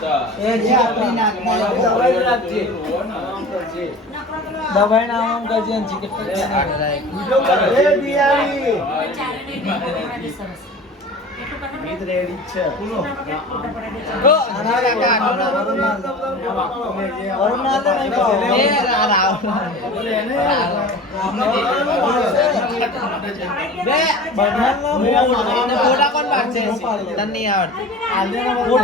એ જે આપણી નાકમાં દવાઈ રાખજે દવાઈ ના આમ કરજે ને જીકે એ બિયારી મીત રેડી છે બોલો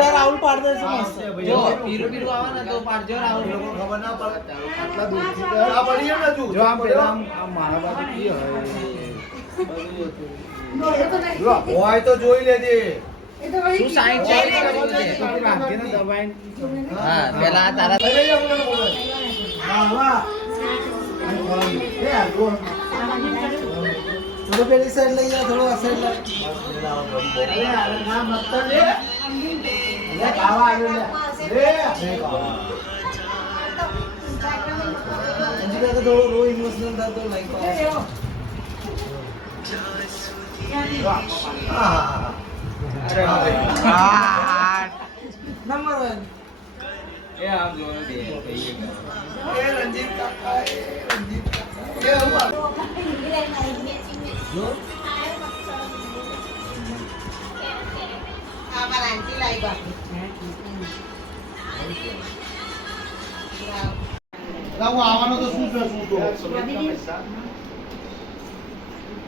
રાહુલ પાડે છે મસ્ત જો પીરો પીરો આવે ને તો પાડજો રાહુલ લોકો ખબર ના પડે આટલા દૂરથી આ પડી ને જો આમ પેલા આમ મારા બાજુ કી હોય હોય તો જોઈ લેજે શું સાઈન છે રાખીને દબાઈ હા પેલા તારા હા વાહ એ આગો થોડો પેલી સાઈડ લઈ જા થોડો આ સાઈડ લઈ અરે ના મત લે લે ખાવા આવ્યો લે અંજી કાકા થોડો રો ઇમોશનલ થતો લાઈક હા નંબર 1 એ આમ જોયો દે એ રંજીત કાકા એ રંજીત કાકા એ હુઆ જો આ બાલાંતી લાઈ ગા લાવ આવવાનો તો શું છે શું તો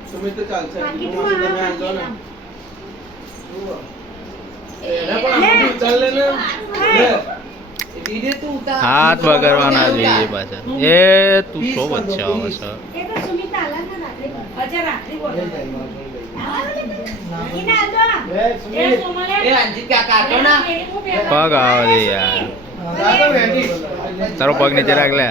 સમય તો ચાલશે તમે આવજો ને હાથ બગાડવાના જોઈએ પાછા એ તું છો વચ્ચે આવે છે પગ આવે છે યાર તારો પગ નીચે રાખ લે